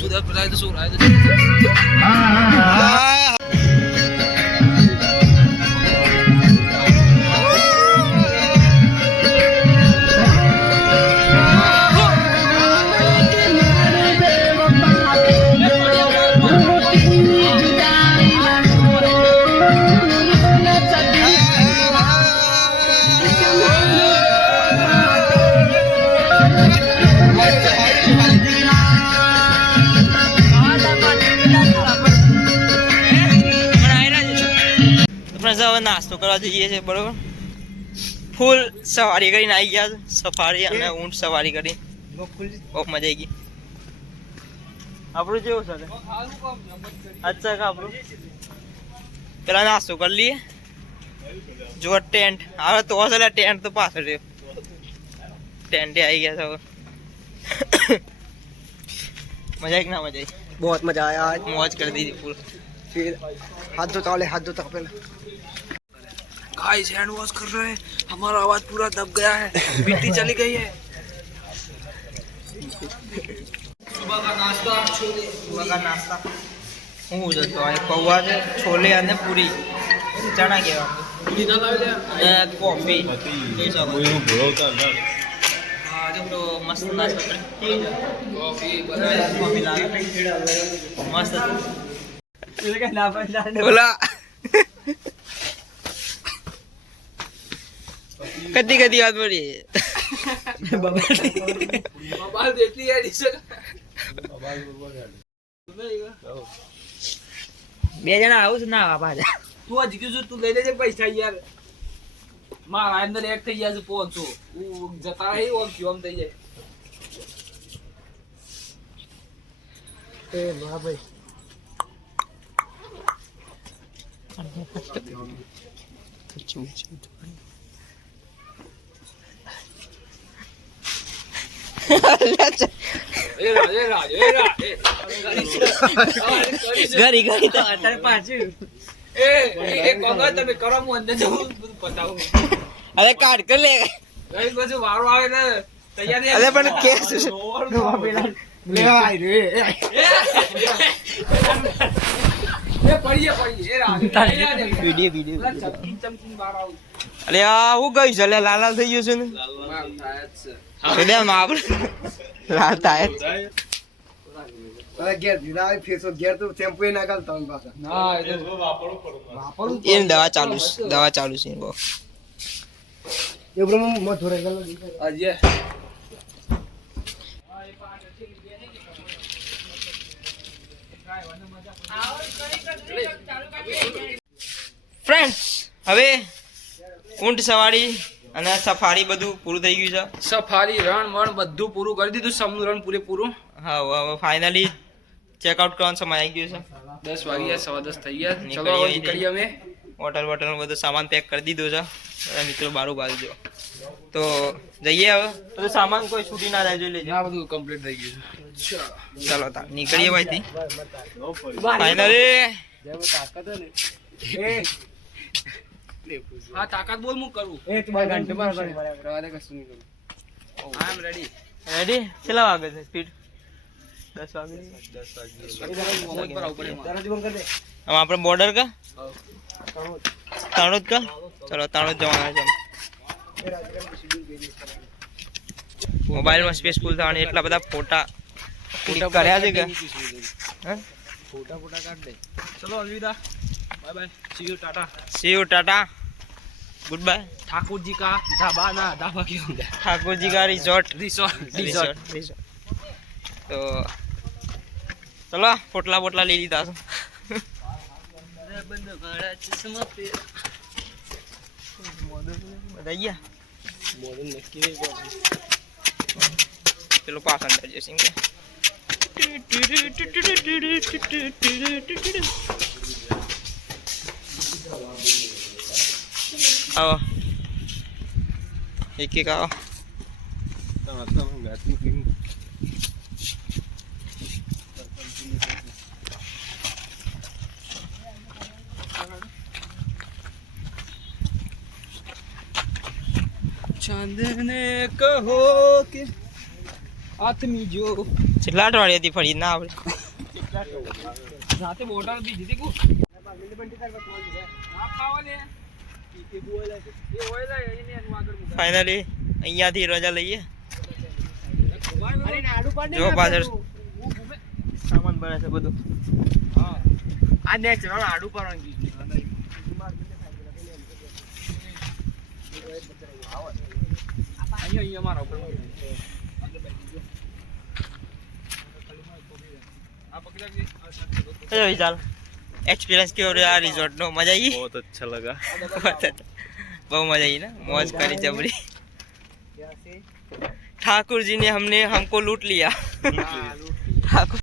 સુધા પેલા તો શું રાય તો નાસ્તો કરવા જઈએ છીએ બરોબર ફૂલ સવારી કરીને આવી ગયા સફારી અને ઊંટ સવારી કરી બહુ મજા આવી ગઈ આપણું જેવું છે અચ્છા આપણું પેલા નાસ્તો કરી લઈએ જો ટેન્ટ હવે તો હશે ટેન્ટ તો પાછળ રહ્યો ટેન્ટે આવી ગયા છે मजा ना मजा बहुत मजा आया आज मौज कर दी थी फुल फिर हाथ धोता पहले गाइस हैंड वॉश कर रहे हैं हमारा आवाज पूरा दब गया है मिट्टी चली गई है सुबह का नाश्ता હું જતો આ પૌવા છે છોલે અને પૂરી ચણા કેવા પૂરી ના લાવી લે કોફી એ સબ હું ભોળવતા ના આજે તો મસ્ત નાસ્તો કરી કોફી લાગે મસ્ત એટલે કે ના પણ બોલા કદી કદી વાત બોલી બબાલ દેતી હે ડીસે બબાલ બે જણા આવું છે ના આવા પાછા તું હજી કીધું તું લઈ લેજે પૈસા યાર મારા અંદર એક થઈ ગયા છે 500 હું જતા રહી ઓમ ક્યોમ થઈ જાય એ મારા ભાઈ ગરી ગરી તો અત્યારે પાછું એ કોંગા તમે કરો હું અંદર જવું બધું પતાવું અરે કાઢ કર લે ગઈ પછી વારો આવે ને તૈયારી અરે પણ કેસ પેલા લે આઈ રે એ પડીએ એ રાજ વિડિયો ચમચી બહાર આવ અરે આ હું ગઈ છે લે લાલ થઈ ગયો છે ને લાલ થાય છે એટલે માપ લાલ થાય અરે ગેર દીધા ફેસો ગેર તો ટેમ્પો ના ગાલતા હું પાછા ના એ વાપરું એ દવા ચાલુ છે બહુ એ બ્રહ્મ મત ધોરે ગલો આજે ફ્રેન્ડ્સ હવે ઊંટ સવારી અને સફારી બધું પૂરું થઈ ગયું છે સફારી રણ વણ બધું પૂરું કરી દીધું સમનું રણ પૂરેપૂરું હા હવે ફાઇનલી ચેકઆઉટ કરવાનો સમય આવી ગયો છે 10 વાગ્યા 10:15 થઈ ગયા ચલો હવે નીકળીએ અમે હોટલ બધું સામાન પેક કરી દીધો છે મિત્રો બારું બાજુ તો જઈએ હવે બધું સામાન કોઈ છૂટી ના જાય જોઈ લેજો આ બધું કમ્પ્લીટ થઈ ગયું છે ચાલો તા નીકળીએ ભાઈથી ફાઇનલી તાકાત ને હા તાકાત બોલ હું કરું એ તું ઘંટે માર કરવા દે કશું નહીં કરું આઈ એમ રેડી કેટલા વાગે છે સ્પીડ 10 વાગે પર આવું પડે તારા જીવન કર દે હવે આપણે બોર્ડર કા તાણોદ કા ચલો તાણોદ જવાના છે મોબાઈલમાં સ્પેસ ફૂલ થવાની એટલા બધા ફોટા ક્લિક કર્યા છે કે ફોટા કાઢ દે ચલો અલવિદા બાય બાય see you टाटा गुड बाय ठाकुर जी का ढाबा ना ढाबा क्यों होता है ठाकुर जी का रिजॉर्ट तो चलो पोटला ले लीधा बताइए चलो पास अंदर जैसे आओ एक आओ चांद ने कहो कि આથમી જો કેટલા અઠવાડિયાથી ફરી ના આવડે રાતે બોટલ પી દીધી કુ ફાઇનલી અહીંયાથી રજા લઈએ જો પાછળ સામાન બને છે બધું આ નેચરલ આડું પર અહીંયા મારા ઉપર चाल एक्सपीरियंस क्यों रहा रिजॉर्ट नो मजा आई बहुत अच्छा लगा बहुत मजा आई ना मौज करी जबरी ठाकुर जी ने हमको लूट लिया ठाकुर